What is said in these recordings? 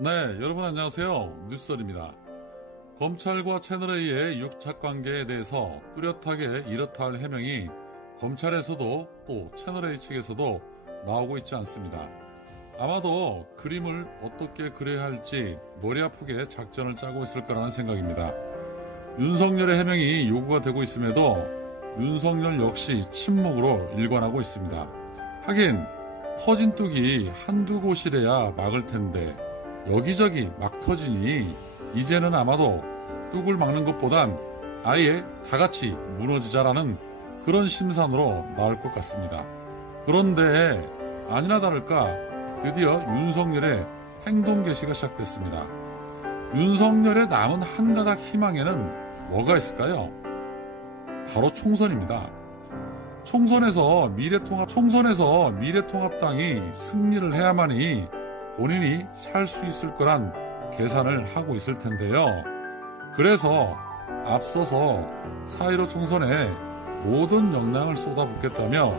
네, 여러분 안녕하세요. 뉴스설입니다. 검찰과 채널A의 육착관계에 대해서 뚜렷하게 이렇다 할 해명이 검찰에서도 또 채널A 측에서도 나오고 있지 않습니다. 아마도 그림을 어떻게 그려야 할지 머리 아프게 작전을 짜고 있을 거라는 생각입니다. 윤석열의 해명이 요구가 되고 있음에도 윤석열 역시 침묵으로 일관하고 있습니다. 하긴 터진 뚝이 한두 곳이래야 막을 텐데 여기저기 막 터지니 이제는 아마도 뚝을 막는 것보단 아예 다 같이 무너지자라는 그런 심산으로 나올 것 같습니다. 그런데 아니나 다를까 드디어 윤석열의 행동 개시가 시작됐습니다. 윤석열의 남은 한 가닥 희망에는 뭐가 있을까요? 바로 총선입니다. 총선에서 미래통합당이 승리를 해야만이 본인이 살 수 있을 거란 계산을 하고 있을 텐데요. 그래서 앞서서 4.15 총선에 모든 역량을 쏟아붓겠다며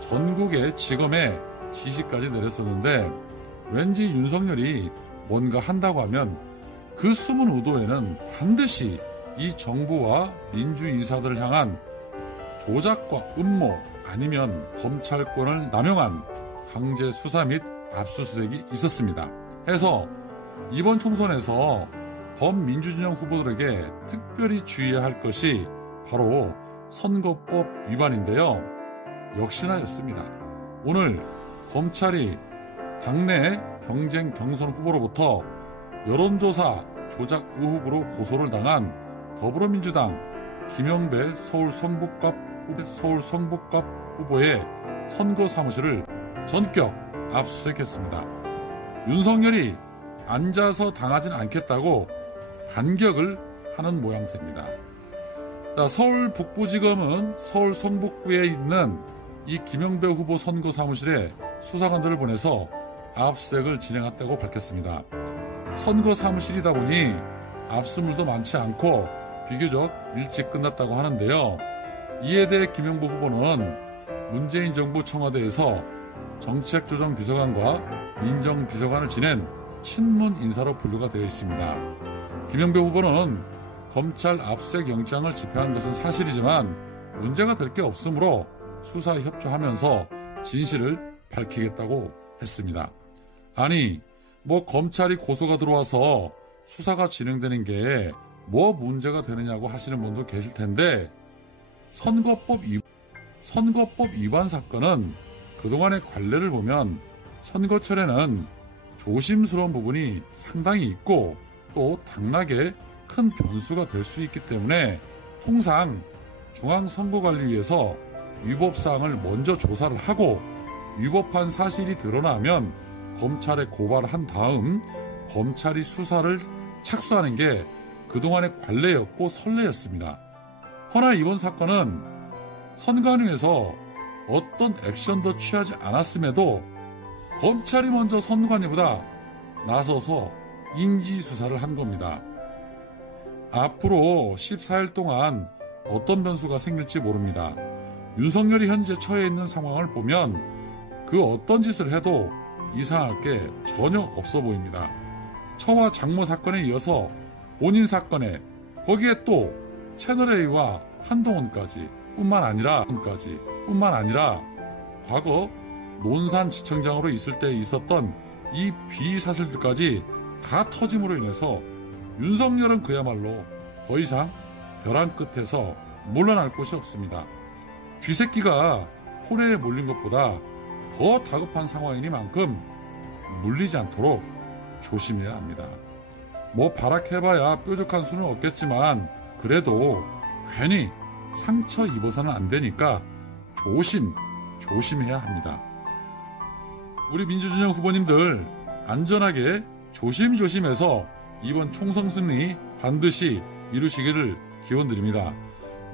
전국의 지검에 지시까지 내렸었는데 왠지 윤석열이 뭔가 한다고 하면 그 숨은 의도에는 반드시 이 정부와 민주인사들을 향한 조작과 음모 아니면 검찰권을 남용한 강제 수사 및 압수수색이 있었습니다. 해서 이번 총선에서 범민주진영 후보들에게 특별히 주의해야 할 것이 바로 선거법 위반인데요. 역시나였습니다. 오늘 검찰이 당내 경쟁 경선 후보로부터 여론조사 조작 의혹으로 고소를 당한 더불어민주당 김영배 서울 성북갑 후보의 선거 사무실을 전격 압수수색했습니다. 윤석열이 앉아서 당하진 않겠다고 반격을 하는 모양새입니다. 자, 서울 북부지검은 서울 성북구에 있는 이 김영배 후보 선거 사무실에 수사관들을 보내서 압수수색을 진행했다고 밝혔습니다. 선거 사무실이다 보니 압수물도 많지 않고 비교적 일찍 끝났다고 하는데요. 이에 대해 김영배 후보는 문재인 정부 청와대에서 정책조정비서관과 민정비서관을 지낸 친문 인사로 분류가 되어 있습니다. 김영배 후보는 검찰 압수수색 영장을 집행한 것은 사실이지만 문제가 될 게 없으므로 수사에 협조하면서 진실을 밝히겠다고 했습니다. 아니, 검찰이 고소가 들어와서 수사가 진행되는 게 문제가 되느냐고 하시는 분도 계실 텐데 선거법 위반 사건은 그동안의 관례를 보면 선거철에는 조심스러운 부분이 상당히 있고 또 당락에 큰 변수가 될 수 있기 때문에 통상 중앙선거관리위에서 위법사항을 먼저 조사를 하고 위법한 사실이 드러나면 검찰에 고발을 한 다음 검찰이 수사를 착수하는 게 그동안의 관례였고 선례였습니다. 허나 이번 사건은 선관위에서 어떤 액션도 취하지 않았음에도 검찰이 먼저 선관위보다 나서서 인지수사를 한 겁니다. 앞으로 14일 동안 어떤 변수가 생길지 모릅니다. 윤석열이 현재 처해 있는 상황을 보면 그 어떤 짓을 해도 이상할 게 전혀 없어 보입니다. 처와 장모 사건에 이어서 본인 사건에 거기에 또 채널A와 한동훈까지 뿐만 아니라 과거 논산지청장으로 있을 때 있었던 이 비사실들까지 다 터짐으로 인해서 윤석열은 그야말로 더 이상 벼랑 끝에서 물러날 곳이 없습니다. 쥐새끼가 호래에 몰린 것보다 더 다급한 상황이니만큼 물리지 않도록 조심해야 합니다. 발악해봐야 뾰족한 수는 없겠지만 그래도 괜히 상처 입어서는 안 되니까 조심해야 합니다. 우리 민주진영 후보님들 안전하게 조심해서 이번 총선 승리 반드시 이루시기를 기원드립니다.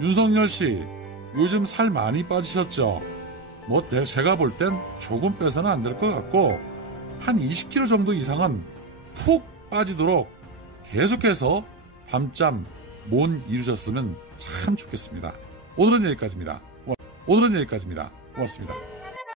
윤석열 씨 요즘 살 많이 빠지셨죠? 제가 볼 땐 조금 빼서는 안 될 것 같고 한 20kg 정도 이상은 푹 빠지도록 계속해서 밤잠 못 이루셨으면 참 좋겠습니다. 오늘은 여기까지입니다. 고맙습니다.